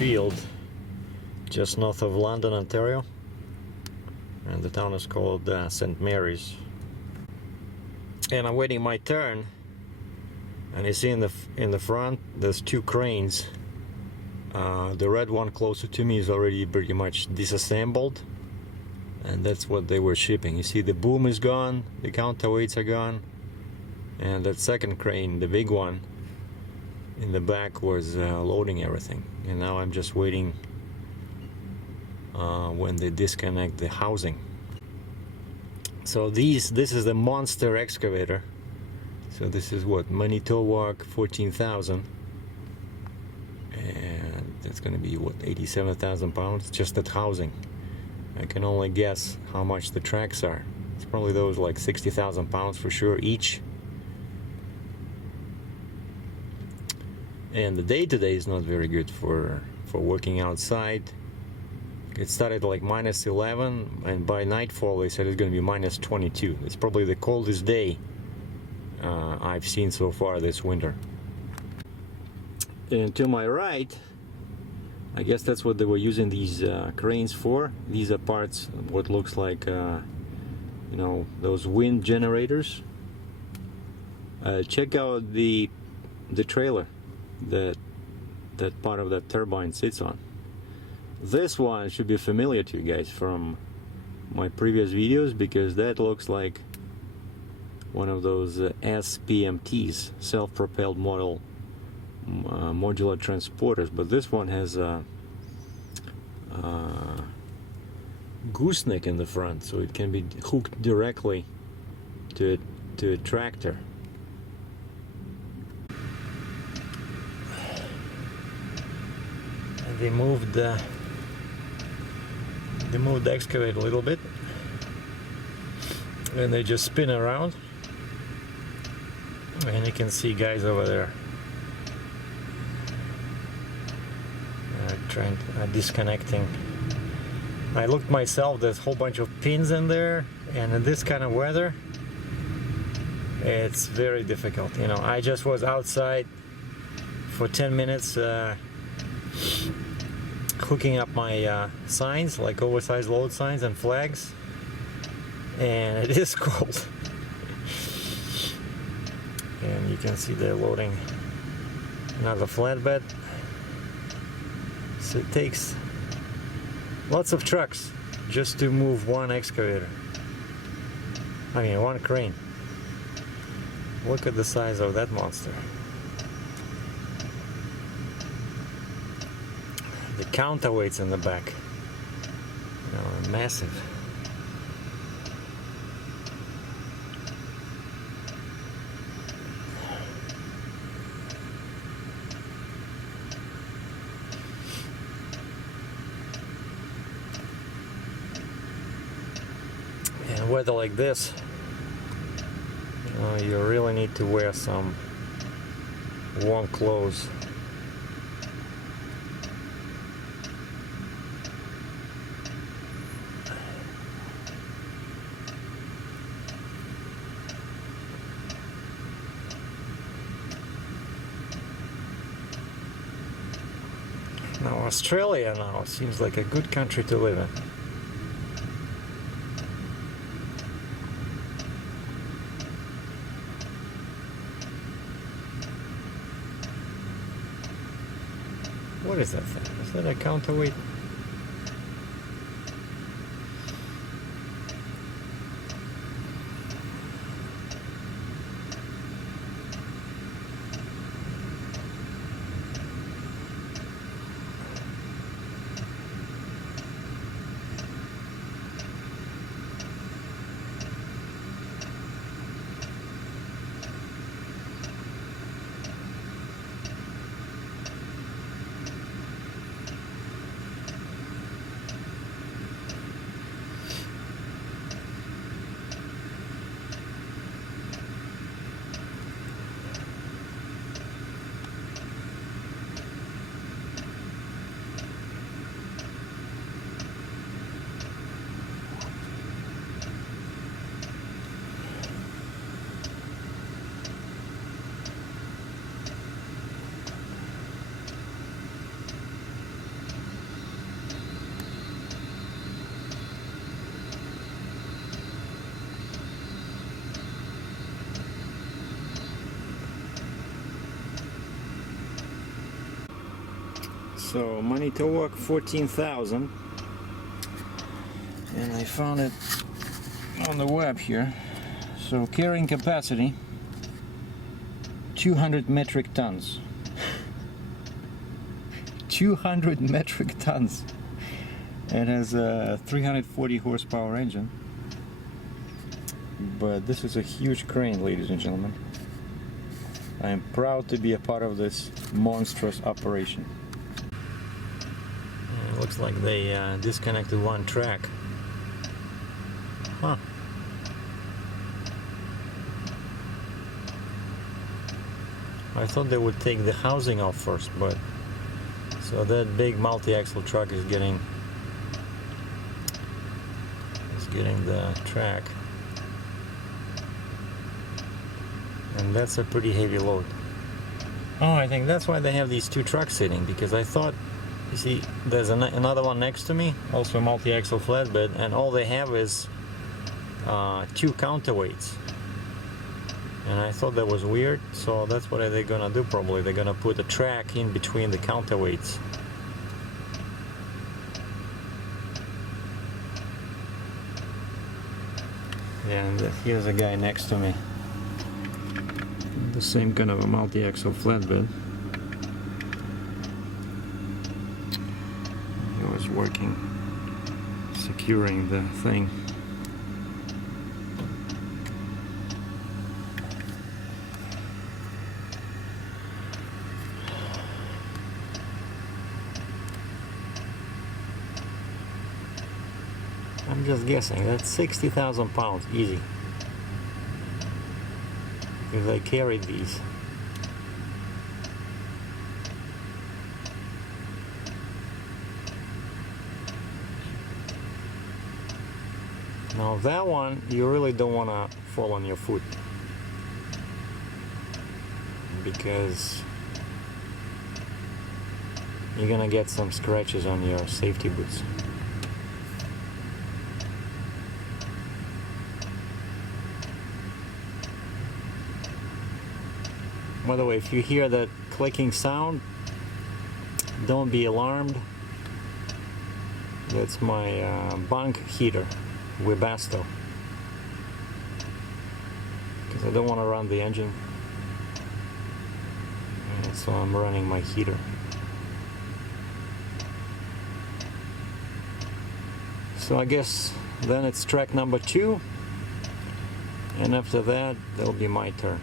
field just north of London, Ontario, and the town is called St. Mary's. And I'm waiting my turn, and you see in the front there's two cranes. The red one closer to me is already pretty much disassembled, and that's what they were shipping. You see the boom is gone, the counterweights are gone, and that second crane, the big one in the back, was loading everything. And now I'm just waiting when they disconnect the housing. So this is the monster excavator. So this is what, Manitowoc 14,000, and it's going to be what, 87,000 pounds, just that housing. I can only guess how much the tracks are. It's probably those like 60,000 pounds for sure each. And the day today is not very good for working outside. It started like -11, and by nightfall they said it's going to be -22. It's probably the coldest day I've seen so far this winter. And to my right, I guess that's what they were using these cranes for. These are parts of what looks like you know, those wind generators. Check out the trailer that part of that turbine sits on. This one should be familiar to you guys from my previous videos, because that looks like one of those SPMTs, self-propelled model modular transporters, but this one has a gooseneck in the front, so it can be hooked directly to a tractor. And they moved the excavator a little bit, and they just spin around, and you can see guys over there trying disconnecting. I looked myself, there's a whole bunch of pins in there, and in this kind of weather it's very difficult. You know, I just was outside for 10 minutes hooking up my signs, like oversized load signs and flags, and it is cold. And you can see they're loading another flatbed. So it takes lots of trucks just to move one excavator. I mean, one crane. Look at the size of that monster. The counterweights in the back, you know, are massive. And weather like this, you know, you really need to wear some warm clothes. Now Australia now seems like a good country to live in. What is that thing? Is that a counterweight? So Manitowoc 14,000, and I found it on the web here. So carrying capacity 200 metric tons. 200 metric tons. It has a 340 horsepower engine, but this is a huge crane, ladies and gentlemen. I am proud to be a part of this monstrous operation. It looks like they disconnected one track. Huh. I thought they would take the housing off first, but so that big multi-axle truck is getting the track, and that's a pretty heavy load. Oh, I think that's why they have these two trucks sitting, because I thought, you see, there's another one next to me, also a multi-axle flatbed, and all they have is two counterweights. And I thought that was weird, so that's what they're gonna do probably. They're gonna put a track in between the counterweights. Yeah, and here's a guy next to me. The same kind of a multi-axle flatbed. He was working, securing the thing. I'm just guessing, that's 60,000 pounds, easy. Because I carried these. Now that one, you really don't want to fall on your foot, because you're gonna get some scratches on your safety boots. By the way, if you hear that clicking sound, don't be alarmed. That's my bunk heater, Webasto, because I don't want to run the engine, and so I'm running my heater. So I guess then it's track number 2, and after that that'll be my turn.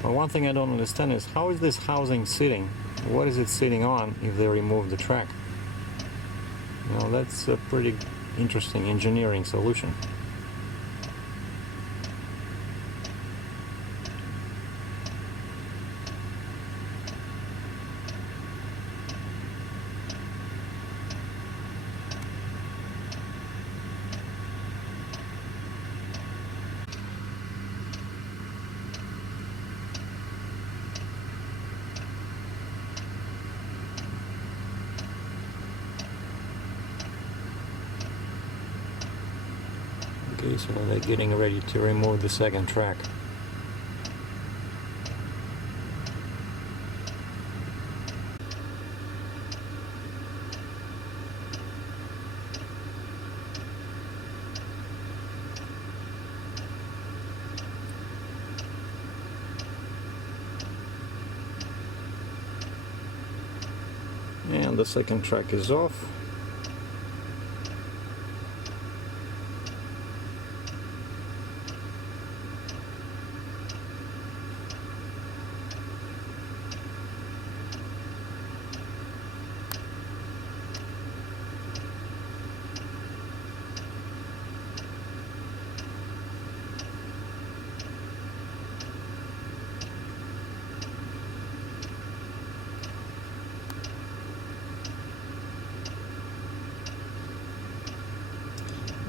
But one thing I don't understand is, how is this housing sitting? What is it sitting on if they remove the track? Now that's a pretty interesting engineering solution. Okay, so they're getting ready to remove the second track. And the second track is off.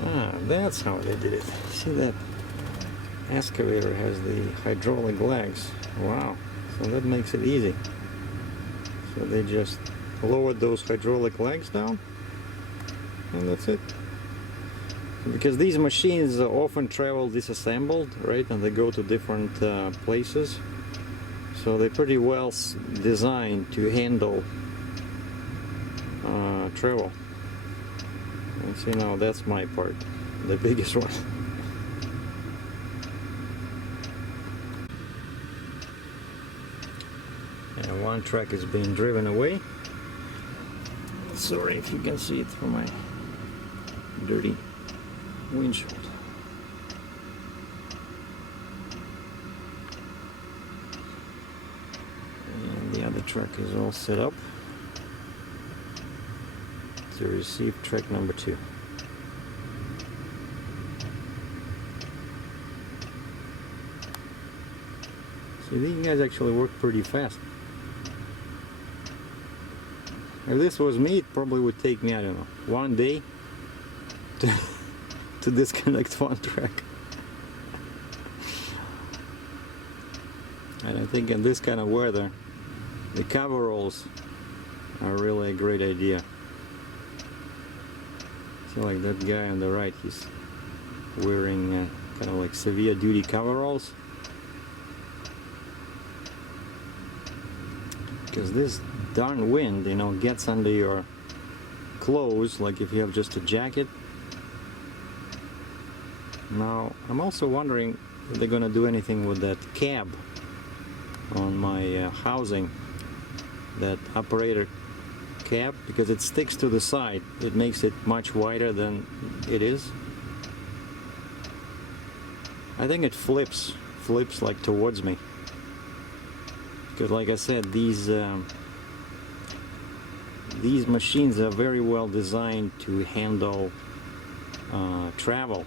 Ah, that's how they did it. See, that excavator has the hydraulic legs. Wow, so that makes it easy. So they just lowered those hydraulic legs down, and that's it. Because these machines often travel disassembled, right, and they go to different places, so they're pretty well designed to handle travel. And see, now that's my part, the biggest one. And one track is being driven away. Sorry if you can see it through my dirty windshield. And the other truck is all set up to receive track number 2. So these guys actually work pretty fast. If this was me, it probably would take me, I don't know, 1 day to disconnect one track. And I think in this kind of weather, the coveralls are really a great idea. So like that guy on the right, he's wearing kind of like severe duty coveralls. Because this darn wind, you know, gets under your clothes, like if you have just a jacket. Now, I'm also wondering if they're gonna do anything with that cab on my housing, that operator cab, because it sticks to the side. It makes it much wider than it is. I think it flips like towards me. Because like I said, these machines are very well designed to handle travel.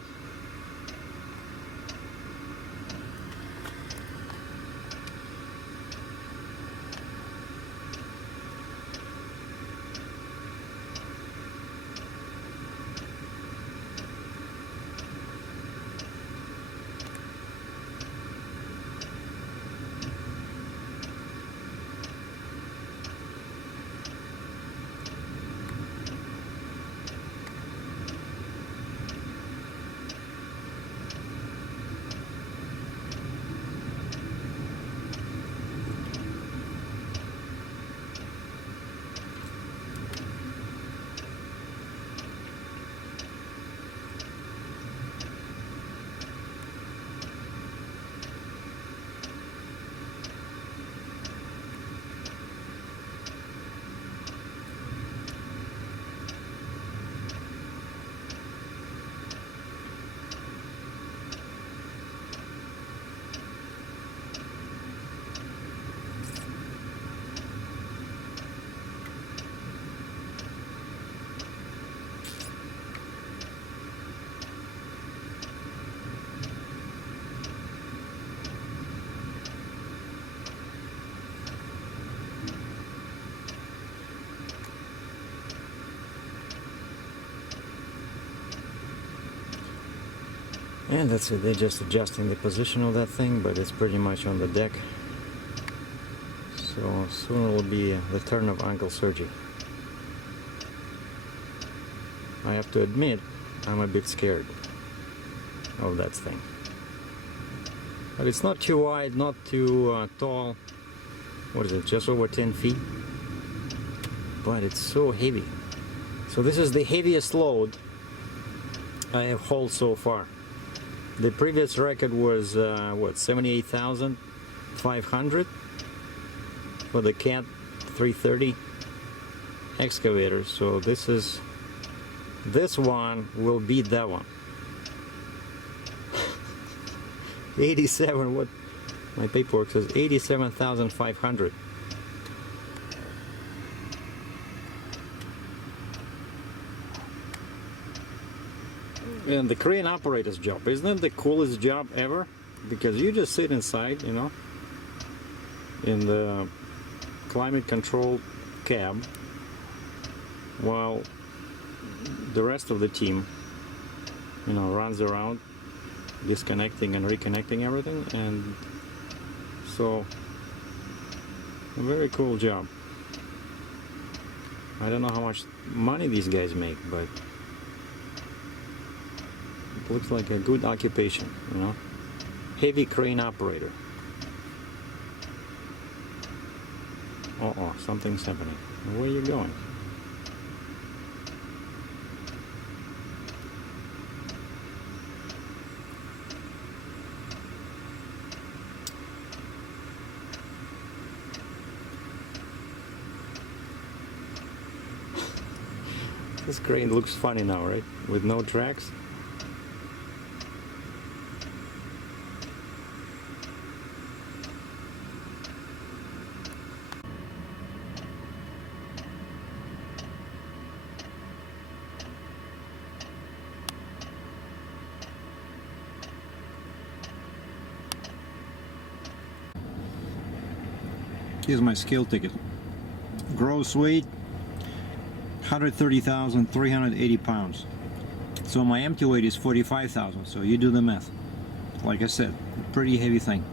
And that's it, they're just adjusting the position of that thing, but it's pretty much on the deck. So soon it will be the turn of Uncle Sergei. I have to admit, I'm a bit scared of that thing. But it's not too wide, not too tall. What is it, just over 10 feet? But it's so heavy. So this is the heaviest load I have hauled so far. The previous record was what, 78,500 for the Cat 330 excavator. So this one will beat that one. 87, what my paperwork says, 87,500. And the crane operator's job, isn't it the coolest job ever? Because you just sit inside, you know, in the climate controlled cab, while the rest of the team, you know, runs around disconnecting and reconnecting everything. And so a very cool job. I don't know how much money these guys make, but it looks like a good occupation, you know. Heavy crane operator. Uh-oh, something's happening. Where are you going? This crane looks funny now, right? With no tracks. Here's my scale ticket. Gross weight 130,380 pounds. So my empty weight is 45,000. So you do the math. Like I said, pretty heavy thing.